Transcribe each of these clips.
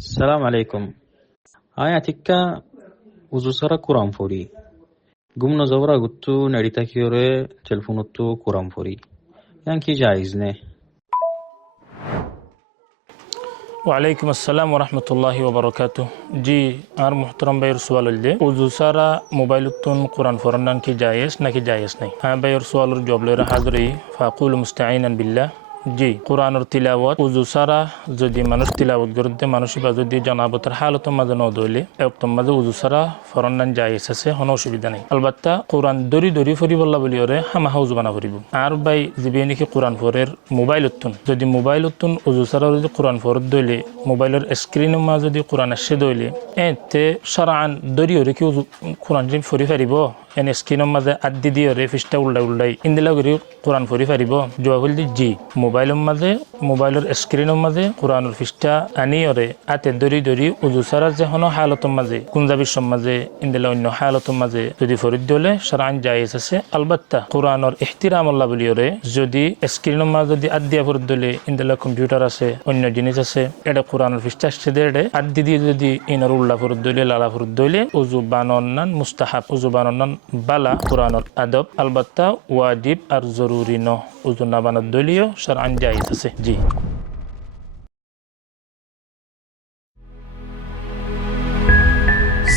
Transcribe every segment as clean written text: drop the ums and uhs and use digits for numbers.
السلام عليكم. تكا وزوسرا كورام فوري قمنا زورا قلتو نريتا كيوري تلفونتو كورام فوري كي جايز نه. وعليكم السلام ورحمة الله وبركاته. جي آر محترم بير سوال الدي وزوسارا موبايلتون قرآن فرنان كي جايز نكي جايز نه. بير سوال الجواب لير حاضري فأقول مستعينا بالله. জি কোরআনের তিলাওয়াত উযু ছাড়া যদি মানুষ তিলাওয়াত করতে মানুষই বা যদি জানাবতের হালতের মাঝে ন দইলে একদম মাঝে উযু ছাড়া ফরনান জায়েজ আছে কোনো অসুবিধা নাই। আলবাত্তা কোরআন দরি ফরিবল্লা বলি ওরে হামা হাউজ বানা ফরিব আর বাই যিবি নাকি কোরআন ফরের মোবাইলতুন যদি মোবাইলতুন উযু ছাড়া যদি কোরআন ফরত দইলে মোবাইলের স্ক্রিনের মাঝে যদি কোরআন আসে দইলে এতে শারআন দরি ওরে কি কোরআন জিম ফরি ফারিব এন স্ক্রিনের মাঝে আদি দিয়ে ওরে ফিস্টা উল্লাই ইন্দিলা করে কোরআন ফরি ফারিব জবাব হল জি মোবাইলের মাঝে মোবাইলের স্ক্রিনের মাঝে কোরআনের পৃষ্ঠা আনি ওরে আতে দরি উযু ছাড়া যে কোনো হালতের মাঝে কুঞ্জাবির মাঝে ইন্দিলা অন্য হালতের মাঝে যদি ফরিদ দলে শারআন জায়েজ আছে। আলবাত্তা কোরআনের ইহতিরাম আল্লাহ বলি ওরে যদি স্ক্রিনের মাঝে যদি আদিয়া ফরিদ দলে ইন্দিলা কম্পিউটার আছে অন্য জিনিস আছে এটা কোরআনের পৃষ্ঠা আসছে দে আদি দিয়ে যদি ইনার উল্লাহ ফরিদ দলে লালা ফরিদ দলে উযু বানান্নান মুস্তাহাব উযু বানান্নান বালা কোরআনের আদব আলবাত্তা ওয়াজিব আর জরুরি ন উযু না বানাত দলিও শারআন জায়েজ আছে। জি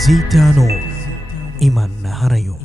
জিটানো ইমান না হারায়ো।